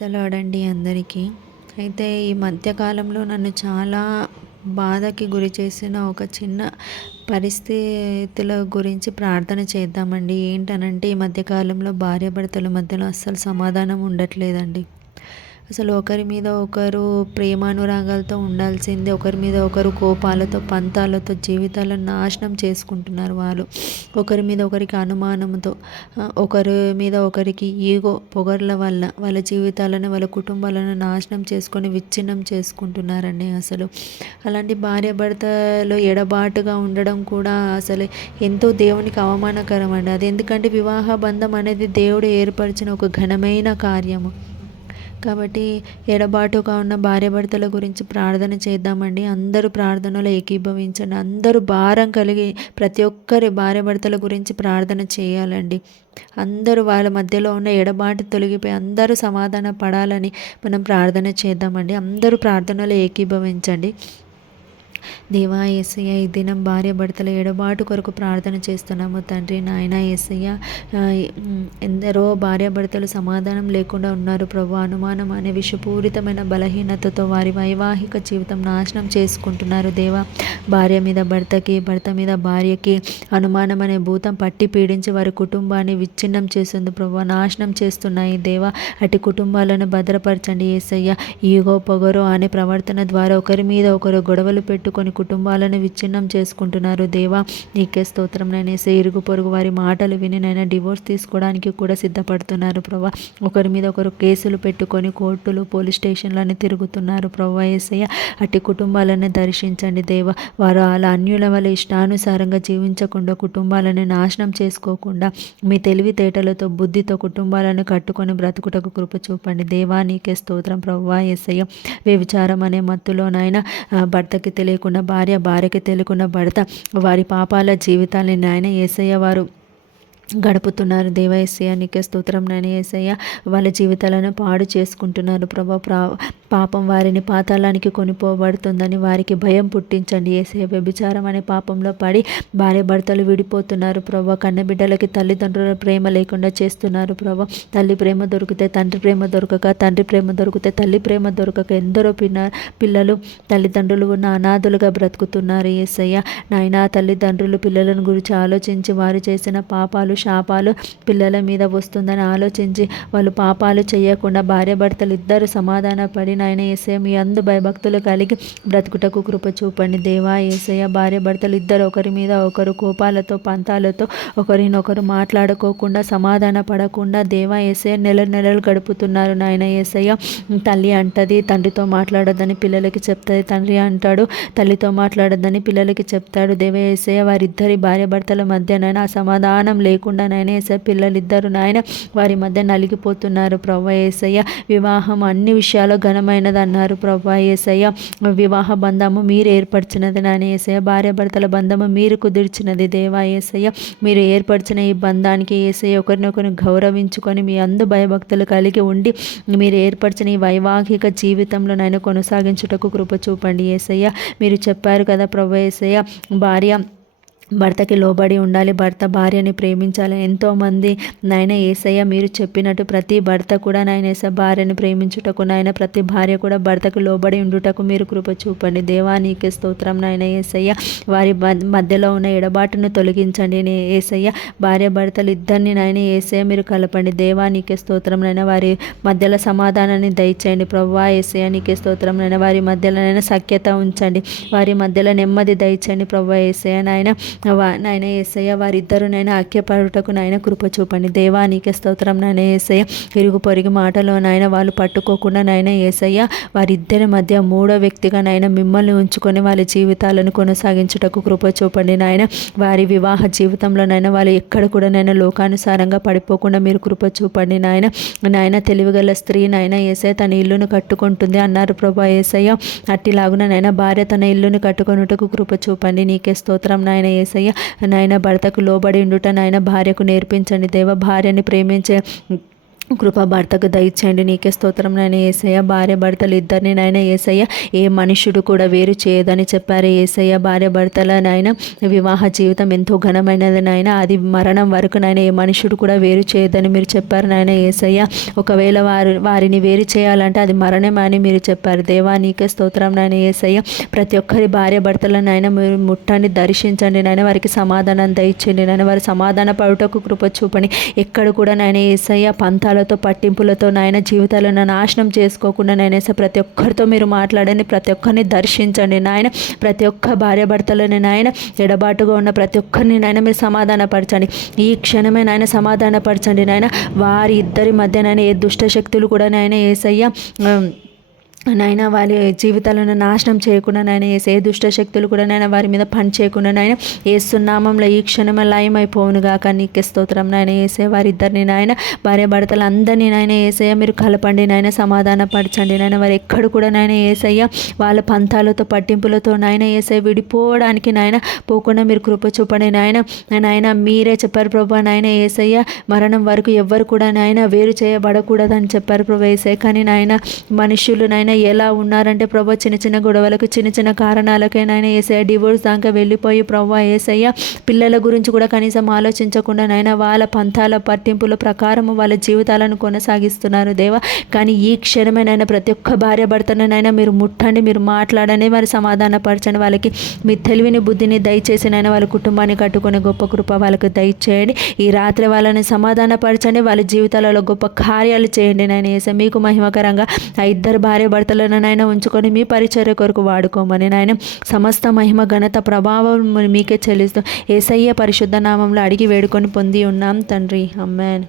ప్రైస్తలాడండి అందరికీ. అయితే ఈ మధ్యకాలంలో నన్ను చాలా బాధకి గురి చేసిన ఒక చిన్న పరిస్థితుల గురించి ప్రార్థన చేద్దామండి. ఏంటనంటే ఈ మధ్యకాలంలో భార్యాభర్తల మధ్యలో అస్సలు సమాధానం ఉండట్లేదండి. అసలు ఒకరి మీద ఒకరు ప్రేమానురాగాలతో ఉండాల్సిందే. ఒకరి మీద ఒకరు కోపాలతో పంతాలతో జీవితాలను నాశనం చేసుకుంటున్నారు వాళ్ళు. ఒకరి మీద ఒకరికి అనుమానంతో ఒకరి మీద ఒకరికి ఈగో పొగర్ల వల్ల వాళ్ళ జీవితాలను వాళ్ళ కుటుంబాలను నాశనం చేసుకొని విచ్ఛిన్నం చేసుకుంటున్నారండి అసలు. అలాంటి భార్య భర్తలో ఎడబాటుగా ఉండడం కూడా అసలు ఎంతో దేవునికి అవమానకరం అండి అది ఎందుకంటే వివాహ బంధం అనేది దేవుడు ఏర్పరిచిన ఒక ఘనమైన కార్యము. కాబట్టి ఎడబాటుగా ఉన్న భార్యాభర్తల గురించి ప్రార్థన చేద్దామండి. అందరూ ప్రార్థనలో ఏకీభవించండి. అందరూ భారం కలిగి ప్రతి ఒక్కరి భార్యాభర్తల గురించి ప్రార్థన చేయాలండి. అందరూ వాళ్ళ మధ్యలో ఉన్న ఎడబాటు తొలగిపోయి అందరూ సమాధాన పడాలని మనం ప్రార్థన చేద్దామండి. అందరూ ప్రార్థనలో ఏకీభవించండి. దేవా ఏసయ్య ఈ దినం భార్య భర్తల ఎడబాటు కొరకు ప్రార్థన చేస్తున్నాము తండ్రి నాయన ఏసయ్య. ఎందరో భార్య భర్తలు సమాధానం లేకుండా ఉన్నారు ప్రభు. అనుమానం అనే విషపూరితమైన బలహీనతతో వారి వైవాహిక జీవితం నాశనం చేసుకుంటున్నారు దేవా. భార్య మీద భర్తకి భర్త మీద భార్యకి అనుమానం అనే భూతం పట్టి పీడించి వారి కుటుంబాన్ని విచ్ఛిన్నం చేస్తుంది ప్రభు నాశనం చేస్తున్నాయి దేవా. అటు కుటుంబాలను భద్రపరచండి ఏసయ్య. ఈగో పొగరో అనే ప్రవర్తన ద్వారా ఒకరి మీద ఒకరు గొడవలు పెట్టు పట్టుకొని కుటుంబాలను విచ్ఛిన్నం చేసుకుంటున్నారు. దేవా నీకే స్తోత్రం నేనేసే ఇరుగు పొరుగు వారి మాటలు విని నైనా డివోర్స్ తీసుకోవడానికి కూడా సిద్ధపడుతున్నారు ప్రభా. ఒకరి మీద ఒకరు కేసులు పెట్టుకొని కోర్టులు పోలీస్ స్టేషన్లని తిరుగుతున్నారు ప్రభా ఏసయ్య అట్టి కుటుంబాలను దర్శించండి దేవ. వారు అలా అన్యుల వల్ల ఇష్టానుసారంగా జీవించకుండా కుటుంబాలను నాశనం చేసుకోకుండా మీ తెలివితేటలతో బుద్ధితో కుటుంబాలను కట్టుకొని బ్రతుకుటకు కృప చూపండి. దేవా నీకే స్తోత్రం ప్రభా ఏసయ్య వ్యభిచారం అనే మత్తులోనైనా భర్తకి తెలియ తెలియకుండా భార్య భార్యకి తెలియకుండా భర్త వారి పాపాల జీవితాన్ని నాయన ఏసయ్య వారు గడుపుతున్నారు. దేవ ఏసయ్య నీకే స్తోత్రం నాయన. ఏసయ్య వాళ్ళ జీవితాలను పాడు చేసుకుంటున్నారు. ప్రభా ప్రా పాపం వారిని పాతాళానికి కొనిపోబడుతుందని వారికి భయం పుట్టించండి. ఏసే వ్యభిచారం అనే పాపంలో పడి భార్య భర్తలు విడిపోతున్నారు. ప్రభా కన్నబిడ్డలకి తల్లిదండ్రుల ప్రేమ లేకుండా చేస్తున్నారు ప్రభా. తల్లి ప్రేమ దొరికితే తండ్రి ప్రేమ దొరకక తండ్రి ప్రేమ దొరికితే తల్లి ప్రేమ దొరకక ఎందరో పిన్న పిల్లలు తల్లిదండ్రులు ఉన్న అనాథులుగా బ్రతుకుతున్నారు. ఏసయ్య నాయన తల్లిదండ్రులు పిల్లలను గురించి ఆలోచించి వారు చేసిన పాపాలు శాపాలు పిల్లల మీద వస్తుందని ఆలోచించి వాళ్ళు పాపాలు చేయకుండా భార్యాభర్తలు ఇద్దరు సమాధానపడి నాయన ఏసయ మీ అందు భయభక్తులు కలిగి బ్రతుకుటకు కృప చూపండి. దేవా ఏసయ్య భార్యాభర్తలు ఇద్దరు ఒకరి మీద ఒకరు కోపాలతో పంతాలతో ఒకరినొకరు మాట్లాడుకోకుండా సమాధాన పడకుండా దేవా ఏసయ్య నెల నెలలు గడుపుతున్నారు. నాయన ఏసయ్య తల్లి అంటది తండ్రితో మాట్లాడొద్దని పిల్లలకి చెప్తుంది తండ్రి అంటాడు తల్లితో మాట్లాడొద్దని పిల్లలకి చెప్తాడు. దేవ ఏసయ్య వారిద్దరి భార్యాభర్తల మధ్య నాయన లేకుండా లేకుండా నాయన ఏసయ్య పిల్లలిద్దరు నాయన వారి మధ్య నలిగిపోతున్నారు. ప్రభా ఏసయ్య వివాహం అన్ని విషయాలు ఘనమైనది అన్నారు ప్రభా ఏసయ్య వివాహ బంధము మీరు ఏర్పరిచినది నాయన. ఏసయ్య భార్య భర్తల బంధము మీరు కుదిర్చినది దేవా. ఏసయ్య మీరు ఏర్పరిచిన ఈ బంధానికి ఏసయ్య ఒకరినొకరిని గౌరవించుకొని మీ అందు భయభక్తులు కలిగి ఉండి మీరు ఏర్పరిచిన ఈ వైవాహిక జీవితంలో నన్ను కొనసాగించుటకు కృప చూపండి. ఏసయ్య మీరు చెప్పారు కదా ప్రభు ఏసయ్య భార్య భర్తకి లోబడి ఉండాలి భర్త భార్యని ప్రేమించాలి. ఎంతోమంది నాయన ఏసయ్య మీరు చెప్పినట్టు ప్రతి భర్త కూడా నాయన ఏస భార్యని ప్రేమించుటకు నాయన ప్రతి భార్య కూడా భర్తకు లోబడి ఉండుటకు మీరు కృప చూపండి. దేవానికి స్తోత్రం నాయన ఏసయ్య. వారి మధ్యలో ఉన్న ఎడబాటును తొలగించండి. ఏసయ్య భార్య భర్తలు ఇద్దరిని నాయన ఏసయ్య మీరు కలపండి. దేవానికి స్తోత్రం నైనా వారి మధ్యలో సమాధానాన్ని దయచేయండి. ప్రవ్వా ఏసయ్య నీకే స్తోత్రం నైనా వారి మధ్యలోనైనా సఖ్యత ఉంచండి. వారి మధ్యలో నెమ్మది దయచండి ప్రవ్వా ఏసయ్య నాయన నాయన ఏసయ్య వారిద్దరు నాయన ఐక్యపడుటకు నాయన కృప చూపండి. దేవా నీకే స్తోత్రం నాయన ఏసయ్య. ఇరుగు పొరుగు మాటలో నాయన వాళ్ళు పట్టుకోకుండా నాయన ఏసయ్య వారిద్దరి మధ్య మూడో వ్యక్తిగా నాయన మిమ్మల్ని ఉంచుకొని వాళ్ళ జీవితాలను కొనసాగించుటకు కృప చూపండి నాయన. వారి వివాహ జీవితంలో నాయన వాళ్ళు ఎక్కడ కూడా నాయన లోకానుసారంగా పడిపోకుండా మీరు కృప చూపండి నాయన. నాయన తెలివిగల స్త్రీ నాయన ఏసయ్య తన ఇల్లును కట్టుకుంటుంది అన్నారు ప్రభా ఏసయ్య. అట్టిలాగున నాయన భార్య తన ఇల్లును కట్టుకొనుటకు కృప చూపండి. నీకే స్తోత్రం నాయన ఏసయ్య. ఏసయ్య నాయన భర్తకు లోబడి ఉండుట నాయన భార్యకు నేర్పించండి దేవ భార్యని ప్రేమించే కృప భర్తకు దయచేయండి. నీకే స్తోత్రం నాయన. ఏసయ్య భార్య భర్తలు ఇద్దరిని నాయన. ఏసయ్య ఏ మనుషుడు కూడా వేరు చేయదని చెప్పారు. ఏసయ్య భార్య భర్తల నాయన వివాహ జీవితం ఎంతో ఘనమైనది నాయన. అది మరణం వరకు నాయన ఏ మనుషుడు కూడా వేరు చేయదని మీరు చెప్పారు నాయన. ఏసయ్య ఒకవేళ వారు వారిని వేరు చేయాలంటే అది మరణం అని మీరు చెప్పారు. దేవా నీకే స్తోత్రం నాయన. ఏసయ్య ప్రతి ఒక్కరి భార్య భర్తల నాయన మీరు ముట్టండి దర్శించండి నాయన. వారికి సమాధానం దయచండి నాయన. వారి సమాధాన పడుటకు కృప చూపని ఎక్కడ కూడా నాయన ఏసయ్య పంతాలు పగలతో పట్టింపులతో నాయన జీవితాలను నాశనం చేసుకోకుండా నేనేసే ప్రతి ఒక్కరితో మీరు మాట్లాడండి ప్రతి ఒక్కరిని దర్శించండి. నాయన ప్రతి ఒక్క భార్య భర్తలని నాయన ఎడబాటుగా ఉన్న ప్రతి ఒక్కరిని నాయన మీరు సమాధానపరచండి. ఈ క్షణమే నాయన సమాధానపరచండి. నాయన వారి ఇద్దరి మధ్య నాయన ఏ దుష్ట శక్తులు కూడా నాయన ఏసయ్య నాయన వారి జీవితాలను నాశనం చేయకుండా నాయన ఏ దుష్ట శక్తులు కూడా నాయన వారి మీద పని చేయకుండా నాయన ఏసునామంలో ఈ క్షణమే లయమైపోవును గాక. నీకే స్తోత్రం నాయన ఏసే వారిద్దరిని నాయన భార్య భర్తలు అందరినీ నాయన ఏసయ్య మీరు కలపండి నాయన సమాధాన పరచండి నాయన వారు ఎక్కడ కూడా నాయన ఏసయ్య వాళ్ళ పంతాలతో పట్టింపులతో నాయన ఏసే విడిపోవడానికి నాయన పోకుండా మీరు కృప చూపండి నాయన నాయన మీరే చెప్పారు ప్రభా నాయన ఏసయ్య మరణం వరకు ఎవ్వరు కూడా నాయన వేరు చేయబడకూడదని చెప్పారు ప్రభు ఏసే కానీ నాయన మనుషులు నాయన ఎలా ఉన్నారంటే ప్రభా చిన్న చిన్న గొడవలకు చిన్న చిన్న కారణాలకైనా ఆయన ఏసయ్య డివోర్స్ దాకా వెళ్ళిపోయి ప్రభా ఏసయ్య పిల్లల గురించి కూడా కనీసం ఆలోచించకుండా నాయన వాళ్ళ పంతాల పట్టింపుల ప్రకారం వాళ్ళ జీవితాలను కొనసాగిస్తున్నారు దేవ. కానీ ఈ క్షణమే ప్రతి ఒక్క భార్య భర్తనైనా మీరు ముట్టండి మీరు మాట్లాడని వారి సమాధానపరచండి. వాళ్ళకి మీ తెలివిని బుద్ధిని దయచేసి నైనా వాళ్ళ కుటుంబాన్ని కట్టుకునే గొప్ప కృప వాళ్ళకు దయచేయండి. ఈ రాత్రి వాళ్ళని సమాధానపరచండి వాళ్ళ జీవితాలలో గొప్ప కార్యాలు చేయండి నేను వేసా మీకు మహిమకరంగా ఆ ఇద్దరు భార్య భర్తలను నాయన ఉంచుకొని మీ పరిచర్య కొరకు వాడుకోమని నాయన సమస్త మహిమ ఘనత ప్రభావం మీకే చెల్లిస్తూ ఏసయ్య పరిశుద్ధ నామంలో అడిగి వేడుకొని పొంది ఉన్నాం తండ్రి. అమ్మాన్